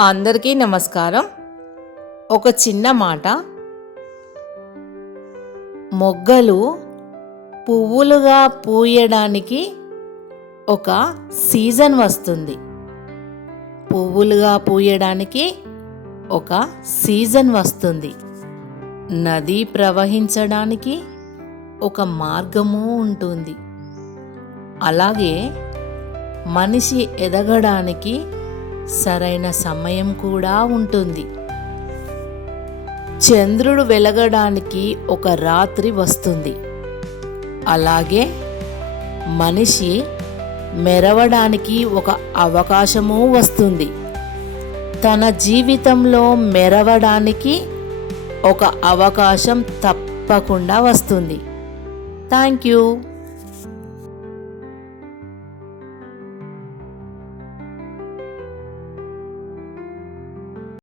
అందరికీ నమస్కారం. ఒక చిన్న మాట. మొగ్గలు పువ్వులుగా పూయడానికి ఒక సీజన్ వస్తుంది. పువ్వులుగా పూయడానికి ఒక సీజన్ వస్తుంది. నది ప్రవహించడానికి ఒక మార్గము ఉంటుంది. అలాగే మనిషి ఎదగడానికి సరైన సమయం కూడా ఉంటుంది. చంద్రుడు వెలగడానికి ఒక రాత్రి వస్తుంది. అలాగే మనిషి మెరవడానికి ఒక అవకాశము వస్తుంది. తన జీవితంలో మెరవడానికి ఒక అవకాశం తప్పకుండా వస్తుంది. Thank you.